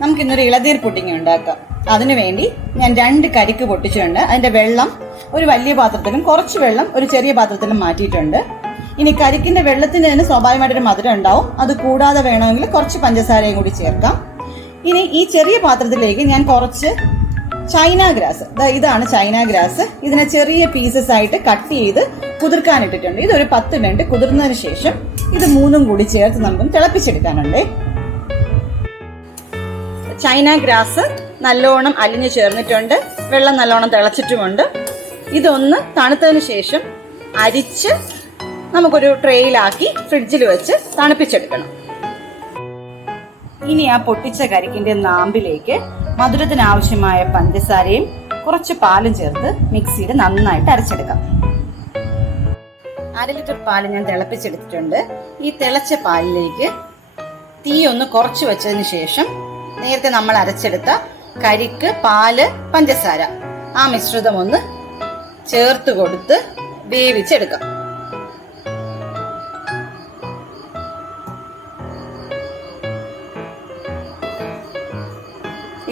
നമുക്കിന്നൊരു ഇളനീർ പുഡിംഗ് ഉണ്ടാക്കാം. അതിനുവേണ്ടി ഞാൻ 2 കരിക്ക് പൊട്ടിച്ചിട്ടുണ്ട്. അതിന്റെ വെള്ളം ഒരു വലിയ പാത്രത്തിലും കുറച്ച് വെള്ളം ഒരു ചെറിയ പാത്രത്തിലും മാറ്റിയിട്ടുണ്ട്. ഇനി കരിക്കിന്റെ വെള്ളത്തിന് തന്നെ സ്വാഭാവികമായിട്ടൊരു മധുരം ഉണ്ടാവും. അത് കൂടാതെ വേണമെങ്കിൽ കുറച്ച് പഞ്ചസാരയും കൂടി ചേർക്കാം. ഇനി ഈ ചെറിയ പാത്രത്തിലേക്ക് ഞാൻ കുറച്ച് ചൈന ഗ്രാസ്, ഇതാണ് ചൈന ഗ്രാസ്, ഇതിനെ ചെറിയ പീസസ് ആയിട്ട് കട്ട് ചെയ്ത് കുതിർക്കാനിട്ടിട്ടുണ്ട്. ഇതൊരു 10 മിനിറ്റ് കുതിർന്നതിന് ശേഷം ഇത് 3ഉം കൂടി ചേർത്ത് നമുക്ക് തിളപ്പിച്ചെടുക്കാനുണ്ട്. ചൈന ഗ്രാസ് നല്ലോണം അലിഞ്ഞു ചേർന്നിട്ടുണ്ട്, വെള്ളം നല്ലോണം തിളച്ചിട്ടുമുണ്ട്. ഇതൊന്ന് തണുത്തതിന് ശേഷം അരിച്ച് നമുക്കൊരു ട്രേയിലാക്കി ഫ്രിഡ്ജിൽ വെച്ച് തണുപ്പിച്ചെടുക്കണം. ഇനി ആ പൊട്ടിച്ച കരിക്കിന്റെ നാമ്പിലേക്ക് മധുരത്തിന് ആവശ്യമായ പഞ്ചസാരയും കുറച്ച് പാലും ചേർത്ത് മിക്സിയിൽ നന്നായിട്ട് അരച്ചെടുക്കാം. 1/2 ലിറ്റർ പാല് ഞാൻ തിളപ്പിച്ചെടുത്തിട്ടുണ്ട്. ഈ തിളച്ച പാലിലേക്ക് തീ ഒന്ന് കുറച്ച് വെച്ചതിന് ശേഷം നേരത്തെ നമ്മൾ അരച്ചെടുത്ത കരിക്ക്, പാല്, പഞ്ചസാര ആ മിശ്രിതം ഒന്ന് ചേർത്ത് കൊടുത്ത് വേവിച്ചെടുക്കാം.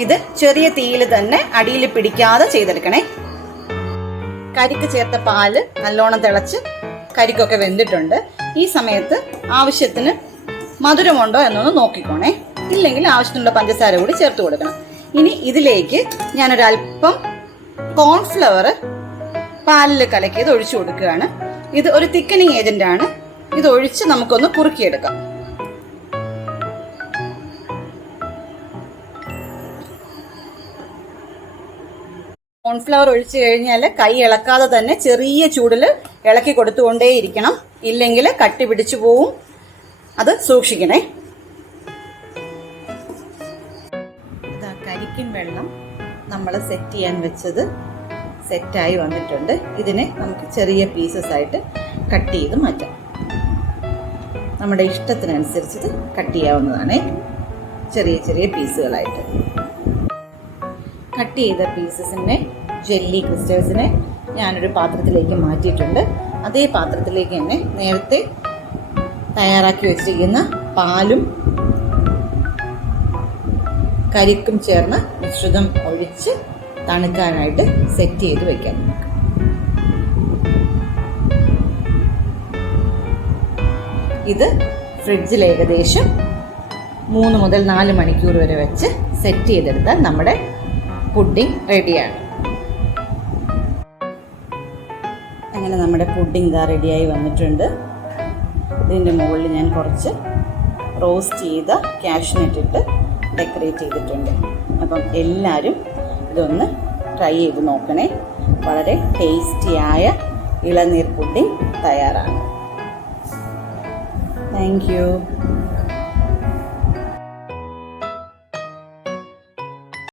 ഇത് ചെറിയ തീയിൽ തന്നെ അടിയിൽ പിടിക്കാതെ ചെയ്തെടുക്കണേ. കരിക്ക് ചേർത്ത പാല് നല്ലോണം തിളച്ച് കരിക്കൊക്കെ വെന്തിട്ടുണ്ട്. ഈ സമയത്ത് ആവശ്യത്തിന് മധുരമുണ്ടോ എന്നൊന്ന് നോക്കിക്കോണേ. ഇല്ലെങ്കിൽ ആവശ്യത്തിനുള്ള പഞ്ചസാര കൂടി ചേർത്ത് കൊടുക്കണം. ഇനി ഇതിലേക്ക് ഞാനൊരല്പം കോൺഫ്ലവർ പാലിൽ കലക്കിയത് ഒഴിച്ചു കൊടുക്കുകയാണ്. ഇത് ഒരു തിക്കനിങ് ഏജന്റ് ആണ്. ഇത് ഒഴിച്ച് നമുക്കൊന്ന് കുറുക്കിയെടുക്കാം. കോൺഫ്ലവർ ഒഴിച്ചു കഴിഞ്ഞാൽ കൈ ഇളക്കാതെ തന്നെ ചെറിയ ചൂടിൽ ഇളക്കി കൊടുത്തുകൊണ്ടേയിരിക്കണം. ഇല്ലെങ്കിൽ കട്ടി പിടിച്ചു പോവും. അത് സൂക്ഷിക്കണേ. കരിക്കിൻ വെള്ളം നമ്മൾ സെറ്റ് ചെയ്യാൻ വെച്ചത് സെറ്റായി വന്നിട്ടുണ്ട്. ഇതിനെ നമുക്ക് ചെറിയ പീസസ് ആയിട്ട് കട്ട് ചെയ്ത് മാറ്റാം. നമ്മുടെ ഇഷ്ടത്തിനനുസരിച്ച് ഇത് കട്ട് ചെയ്യാവുന്നതാണ്. ചെറിയ ചെറിയ പീസുകളായിട്ട് കട്ട് ചെയ്ത പീസസിനെ, ജെല്ലി ക്രിസ്റ്റൽസിനെ ഞാനൊരു പാത്രത്തിലേക്ക് മാറ്റിയിട്ടുണ്ട്. അതേ പാത്രത്തിലേക്ക് തന്നെ നേരത്തെ തയ്യാറാക്കി വെച്ചിരിക്കുന്ന പാലും കരിക്കും ചേർന്ന് മിശ്രിതം ഒഴിച്ച് തണുക്കാനായിട്ട് സെറ്റ് ചെയ്ത് വെക്കാം. ഇത് ഫ്രിഡ്ജിൽ ഏകദേശം 3 മുതൽ 4 മണിക്കൂർ വരെ വെച്ച് സെറ്റ് ചെയ്തെടുത്താൽ നമ്മുടെ പുഡിംഗ് റെഡിയാണ്. അങ്ങനെ നമ്മുടെ പുഡിംഗ് ഇതാ റെഡിയായി വന്നിട്ടുണ്ട്. ഇതിൻ്റെ മുകളിൽ ഞാൻ കുറച്ച് റോസ്റ്റ് ചെയ്ത കാഷ്യൂനട്ട് ഇട്ട് ഡെക്കറേറ്റ് ചെയ്തിട്ടുണ്ട്. അപ്പം എല്ലാവരും ഇതൊന്ന് ട്രൈ ചെയ്ത് നോക്കണേ. വളരെ ടേസ്റ്റിയായ ഇളനീർ പുഡിംഗ് തയ്യാറാണ്. Thank you.